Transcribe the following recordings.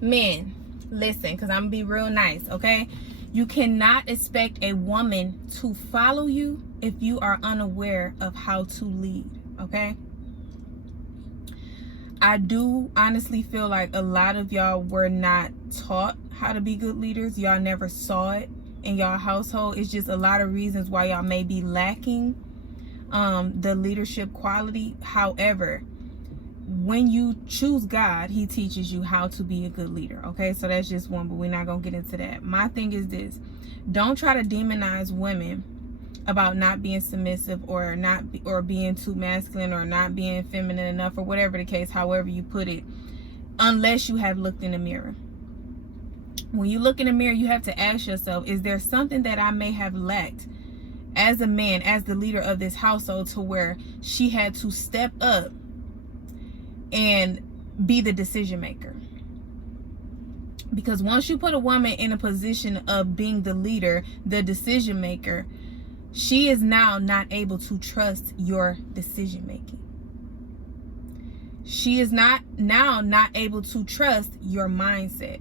Men, listen, because I'm gonna be real nice, okay? You cannot expect a woman to follow you if you are unaware of how to lead, okay? I do honestly feel like a lot of y'all were not taught how to be good leaders. Y'all never saw it in y'all household. It's just a lot of reasons why y'all may be lacking the leadership quality. However, when you choose God, he teaches you how to be a good leader, okay? So that's just one, but we're not gonna get into that. My thing is this: don't try to demonize women about not being submissive or or being too masculine or not being feminine enough or whatever the case, however you put it, unless you have looked in the mirror. When you look in the mirror, you have to ask yourself, is there something that I may have lacked as a man, as the leader of this household, to where she had to step up and be the decision maker? Because once you put a woman in a position of being the leader, the decision maker, she is now not able to trust your decision making. She is not able to trust your mindset,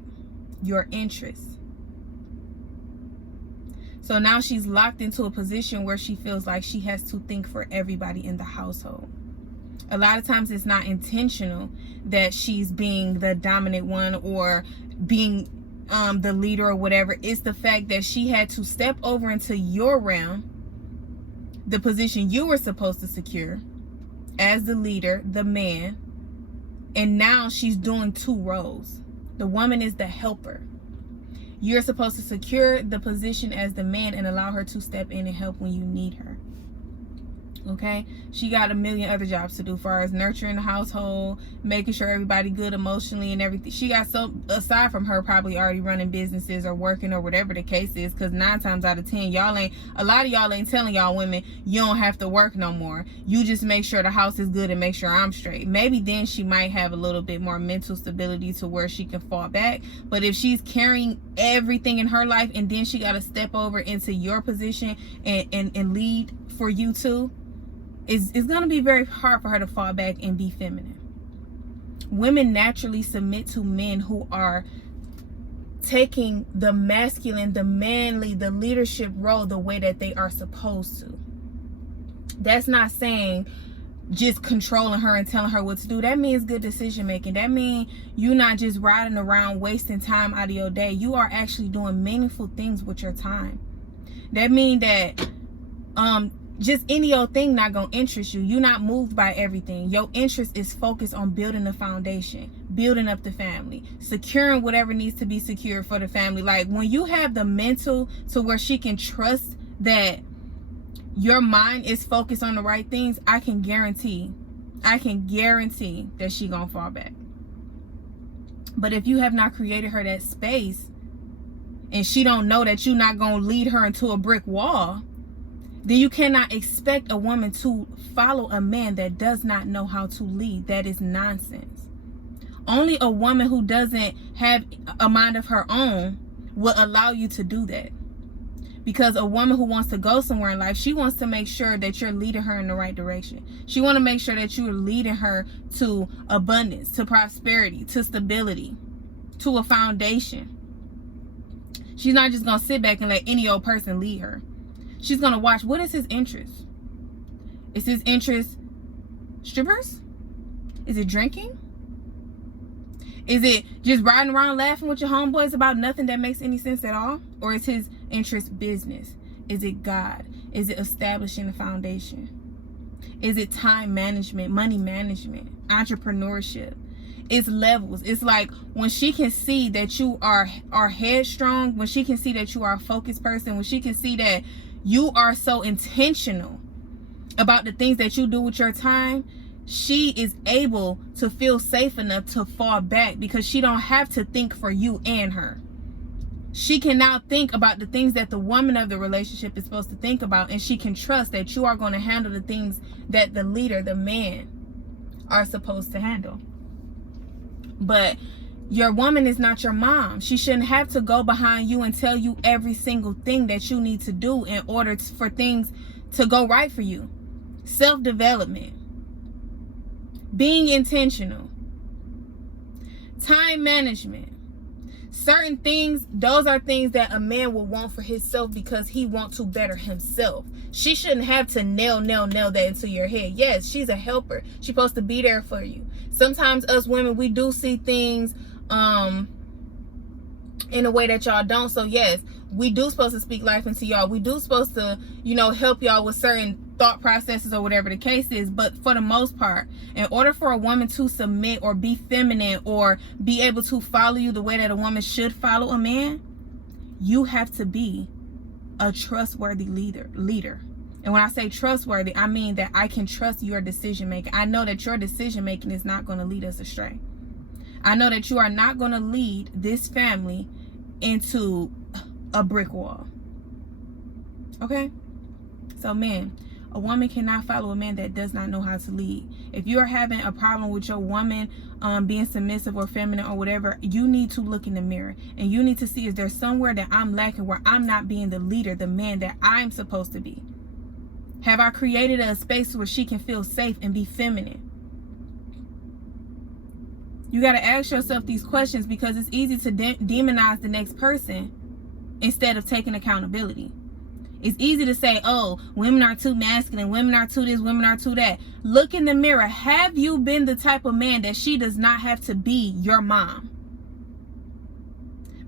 your interests. So now she's locked into a position where she feels like she has to think for everybody in the household. A lot of times it's not intentional that she's being the dominant one or being the leader or whatever. It's the fact that she had to step over into your realm, the position you were supposed to secure as the leader, the man, and now she's doing two roles. The woman is the helper. You're supposed to secure the position as the man and allow her to step in and help when you need her. Okay, she got a million other jobs to do, as far as nurturing the household, making sure everybody good emotionally and everything. She got, so aside from her probably already running businesses or working or whatever the case is, because 9 times out of 10 a lot of y'all ain't telling y'all women you don't have to work no more, you just make sure the house is good and make sure I'm straight. Maybe then she might have a little bit more mental stability to where she can fall back. But if she's carrying everything in her life and then she got to step over into your position and lead for you too, it's going to be very hard for her to fall back and be feminine. Women naturally submit to men who are taking the masculine, the manly, the leadership role the way that they are supposed to. That's not saying just controlling her and telling her what to do. That means good decision making. That means you're not just riding around wasting time out of your day. You are actually doing meaningful things with your time. That means that just any old thing not gonna interest you. You're not moved by everything. Your interest is focused on building the foundation, building up the family, securing whatever needs to be secured for the family. Like when you have the mental to where she can trust that your mind is focused on the right things, I can guarantee that she gonna fall back. But if you have not created her that space and she don't know that you're not gonna lead her into a brick wall, then you cannot expect a woman to follow a man that does not know how to lead. That is nonsense. Only a woman who doesn't have a mind of her own will allow you to do that. Because a woman who wants to go somewhere in life, she wants to make sure that you're leading her in the right direction. She wants to make sure that you're leading her to abundance, to prosperity, to stability, to a foundation. She's not just going to sit back and let any old person lead her. She's going to watch, what is his interest? Is his interest strippers? Is it drinking? Is it just riding around laughing with your homeboys about nothing that makes any sense at all? Or is his interest business? Is it God? Is it establishing a foundation? Is it time management, money management, entrepreneurship? It's levels. It's like when she can see that you are headstrong, when she can see that you are a focused person, when she can see that you are so intentional about the things that you do with your time, she is able to feel safe enough to fall back because she don't have to think for you and her. She can now think about the things that the woman of the relationship is supposed to think about, and she can trust that you are going to handle the things that the leader, the man, are supposed to handle. But your woman is not your mom. She shouldn't have to go behind you and tell you every single thing that you need to do in order for things to go right for you. Self-development, being intentional, time management, certain things, those are things that a man will want for himself because he wants to better himself. She shouldn't have to nail that into your head. Yes, she's a helper. She's supposed to be there for you. Sometimes us women, we do see things in a way that y'all don't. So yes, we do supposed to speak life into y'all. We do supposed to, you know, help y'all with certain thought processes or whatever the case is. But for the most part, in order for a woman to submit or be feminine or be able to follow you the way that a woman should follow a man, you have to be a trustworthy leader. And when I say trustworthy, I mean that I can trust your decision making. I know that your decision making is not going to lead us astray. I know that you are not going to lead this family into a brick wall. Okay? So men, a woman cannot follow a man that does not know how to lead. If you are having a problem with your woman being submissive or feminine or whatever, you need to look in the mirror and you need to see, is there somewhere that I'm lacking where I'm not being the leader, the man that I'm supposed to be? Have I created a space where she can feel safe and be feminine? You got to ask yourself these questions because it's easy to demonize the next person instead of taking accountability. It's easy to say, oh, women are too masculine, women are too this, women are too that. Look in the mirror. Have you been the type of man that she does not have to be your mom?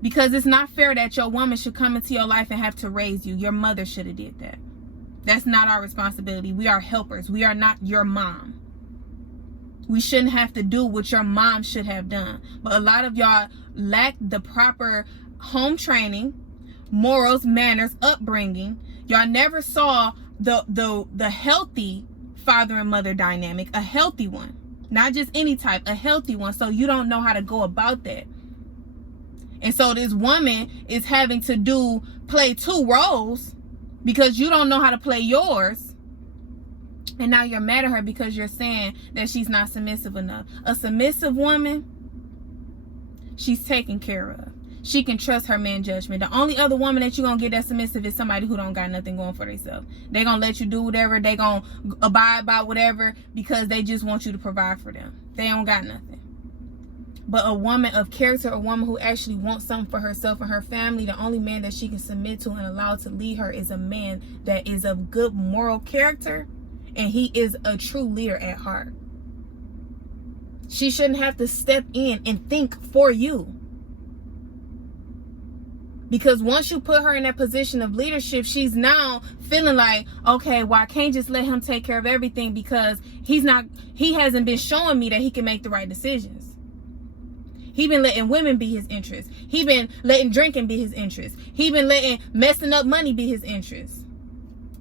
Because it's not fair that your woman should come into your life and have to raise you. Your mother should have did that. That's not our responsibility. We are helpers. We are not your mom. We shouldn't have to do what your mom should have done. But a lot of y'all lack the proper home training, morals, manners, upbringing. Y'all never saw the healthy father and mother dynamic, a healthy one. Not just any type, a healthy one. So you don't know how to go about that. And so this woman is having to play two roles because you don't know how to play yours. And now you're mad at her because you're saying that she's not submissive enough. A submissive woman, she's taken care of. She can trust her man judgment. The only other woman that you're going to get that submissive is somebody who don't got nothing going for themselves. They're going to let you do whatever. They're going to abide by whatever because they just want you to provide for them. They don't got nothing. But a woman of character, a woman who actually wants something for herself and her family, the only man that she can submit to and allow to lead her is a man that is of good moral character. And he is a true leader at heart. She shouldn't have to step in and think for you. Because once you put her in that position of leadership, she's now feeling like, okay, well, I can't just let him take care of everything because he hasn't been showing me that he can make the right decisions. He been letting women be his interest. He been letting drinking be his interest. He been letting messing up money be his interest.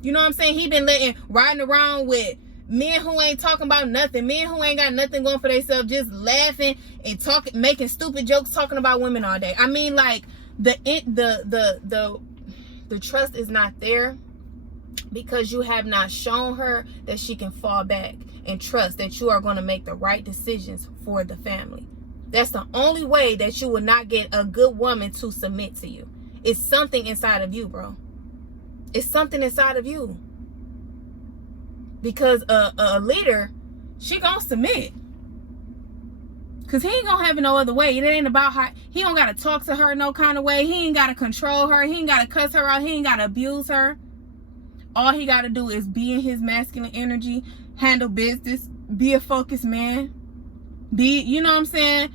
You know what I'm saying? He been letting riding around with men who ain't talking about nothing, men who ain't got nothing going for themselves, just laughing and talking, making stupid jokes, talking about women all day. I mean, like the trust is not there because you have not shown her that she can fall back and trust that you are going to make the right decisions for the family. That's the only way that you will not get a good woman to submit to you. It's something inside of you, bro. It's something inside of you. Because a leader, she gonna submit. Because he ain't gonna have it no other way. It ain't about how, he don't gotta talk to her no kind of way. He ain't gotta control her. He ain't gotta cuss her out. He ain't gotta abuse her. All he gotta do is be in his masculine energy, handle business, be a focused man. You know what I'm saying?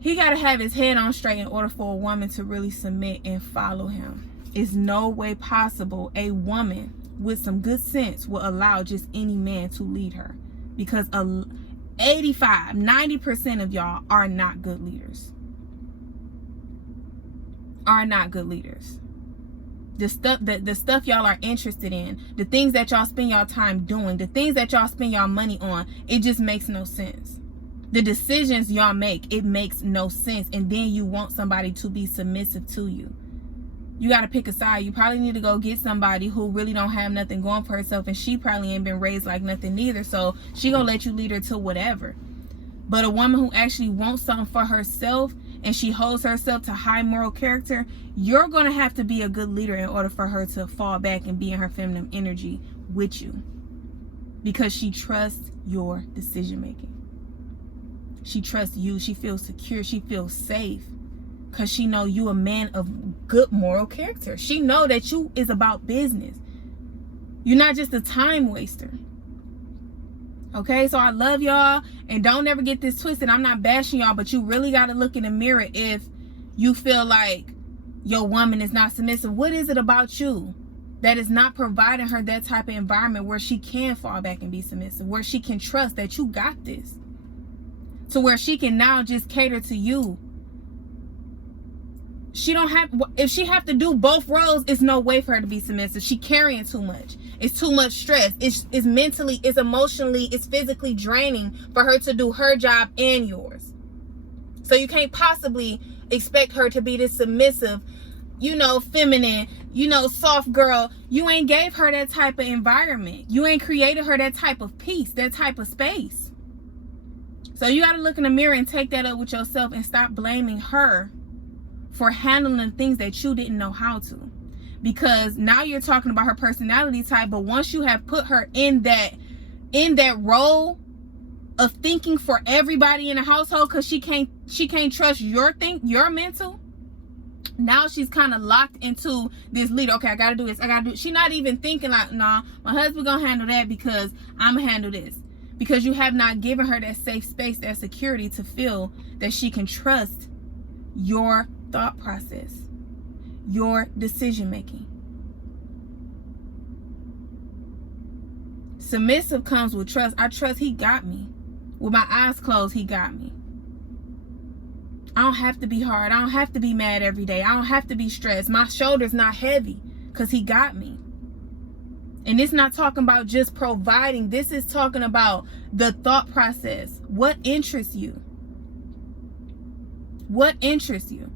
He gotta have his head on straight in order for a woman to really submit and follow him. It's no way possible a woman with some good sense will allow just any man to lead her, because 85-90% of y'all are not good leaders. The stuff y'all are interested in, the things that y'all spend y'all time doing, the things that y'all spend y'all money on, it just makes no sense. The decisions y'all make, it makes no sense. And then you want somebody to be submissive to you. You got to pick a side. You probably need to go get somebody who really don't have nothing going for herself, and she probably ain't been raised like nothing neither, so she gonna let you lead her to whatever. But a woman who actually wants something for herself and she holds herself to high moral character, you're gonna have to be a good leader in order for her to fall back and be in her feminine energy with you, because she trusts your decision making. She trusts you. She feels secure. She feels safe. because she know you a man of good moral character. She know that you is about business. You're not just a time waster. Okay, so I love y'all, and don't ever get this twisted. I'm not bashing y'all, but you really got to look in the mirror if you feel like your woman is not submissive. What is it about you that is not providing her that type of environment where she can fall back and be submissive, where she can trust that you got this, to where she can now just cater to you? She don't have, if she have to do both roles, it's no way for her to be submissive. She carrying too much. It's too much stress. It's mentally, it's emotionally, it's physically draining for her to do her job and yours. So you can't possibly expect her to be this submissive, you know, feminine, you know, soft girl. You ain't gave her that type of environment. You ain't created her that type of peace, that type of space. So you got to look in the mirror and take that up with yourself and stop blaming her for handling things that you didn't know how to. Because now you're talking about her personality type, but once you have put her in that role of thinking for everybody in the household, because she can't trust your mental, now she's kind of locked into this leader. Okay, I gotta do this, I gotta do it. She's not even thinking like, nah, my husband gonna handle that because I'm gonna handle this. Because you have not given her that safe space, that security to feel that she can trust your thought process, your decision making. Submissive comes with trust. I trust he got me. With my eyes closed, he got me. I don't have to be hard. I don't have to be mad every day. I don't have to be stressed. My shoulder's not heavy because he got me. And it's not talking about just providing. This is talking about the thought process. What interests you? What interests you?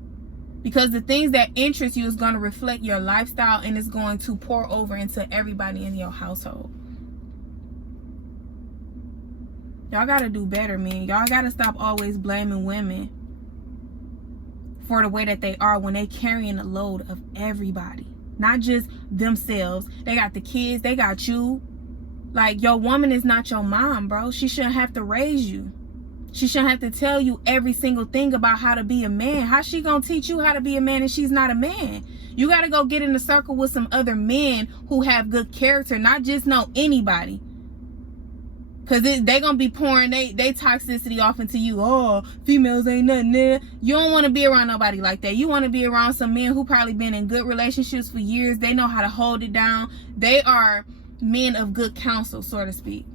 Because the things that interest you is going to reflect your lifestyle, and it's going to pour over into everybody in your household. Y'all got to do better, man. Y'all got to stop always blaming women for the way that they are when they carrying the load of everybody. Not just themselves. They got the kids. They got you. Like, your woman is not your mom, bro. She shouldn't have to raise you. She shouldn't have to tell you every single thing about how to be a man. How's she gonna teach you how to be a man and she's not a man? You gotta go get in a circle with some other men who have good character, not just know anybody. Because they gonna be pouring they toxicity off into you. Oh, females ain't nothing there. You don't want to be around nobody like that. You want to be around some men who probably been in good relationships for years. They know how to hold it down. They are men of good counsel, so to speak.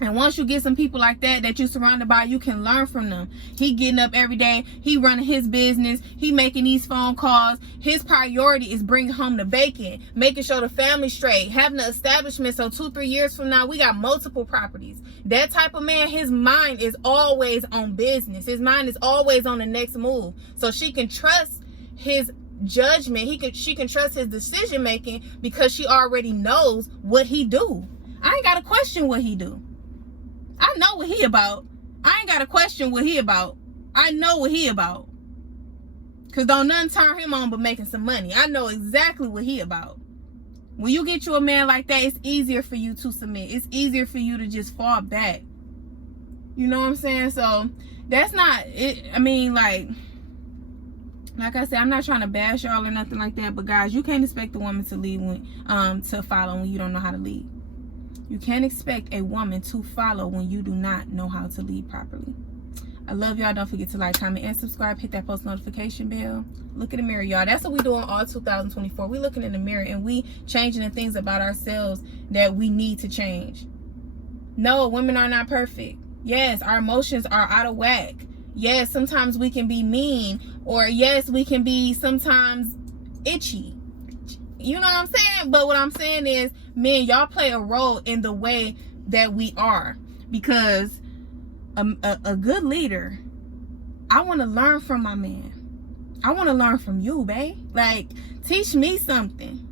And once you get some people like that you're surrounded by, you can learn from them. He getting up every day. He running his business. He making these phone calls. His priority is bringing home the bacon, making sure the family's straight, having an establishment so 2-3 years from now, we got multiple properties. That type of man, his mind is always on business. His mind is always on the next move. So she can trust his judgment. She can trust his decision making because she already knows what he do. I ain't got to question what he do. I know what he about. I ain't got to question what he about. I know what he about. Because don't nothing turn him on but making some money. I know exactly what he about. When you get you a man like that, it's easier for you to submit. It's easier for you to just fall back. You know what I'm saying? So, that's not it. I mean, like I said, I'm not trying to bash y'all or nothing like that. But guys, you can't expect a woman to lead to follow when you don't know how to lead. You can't expect a woman to follow when you do not know how to lead properly. I love y'all. Don't forget to like, comment, and subscribe. Hit that post notification bell. Look in the mirror, y'all. That's what we doing all 2024. We looking in the mirror and we changing the things about ourselves that we need to change. No, women are not perfect. Yes, our emotions are out of whack. Yes, sometimes we can be mean, or yes, we can be sometimes itchy. You know what I'm saying? But what I'm saying is, men, y'all play a role in the way that we are. Because a good leader, I want to learn from my man. I want to learn from you, babe. Like, teach me something.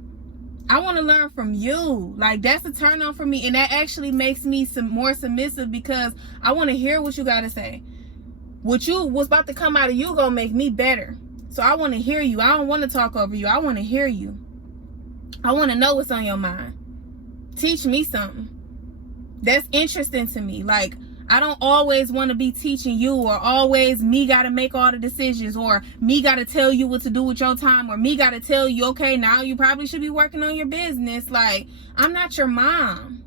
I want to learn from you. Like, that's a turn on for me. And that actually makes me more submissive because I want to hear what you got to say. What you was about to come out of you gonna make me better. So I want to hear you. I don't want to talk over you. I want to hear you. I want to know what's on your mind. Teach me something. That's interesting to me. Like, I don't always want to be teaching you, or always me got to make all the decisions, or me got to tell you what to do with your time, or me got to tell you, okay, now you probably should be working on your business. Like, I'm not your mom.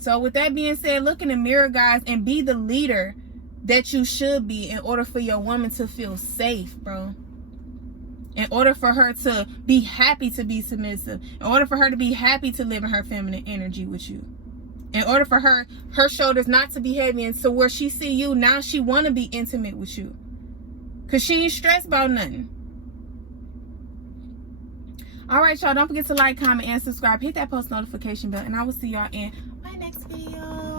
So with that being said, look in the mirror, guys, and be the leader that you should be in order for your woman to feel safe, bro. In order for her to be happy to be submissive. In order for her to be happy to live in her feminine energy with you. In order for her shoulders not to be heavy, and so where she see you, now she want to be intimate with you. Because she ain't stressed about nothing. All right, y'all. Don't forget to like, comment, and subscribe. Hit that post notification bell, and I will see y'all in my next video.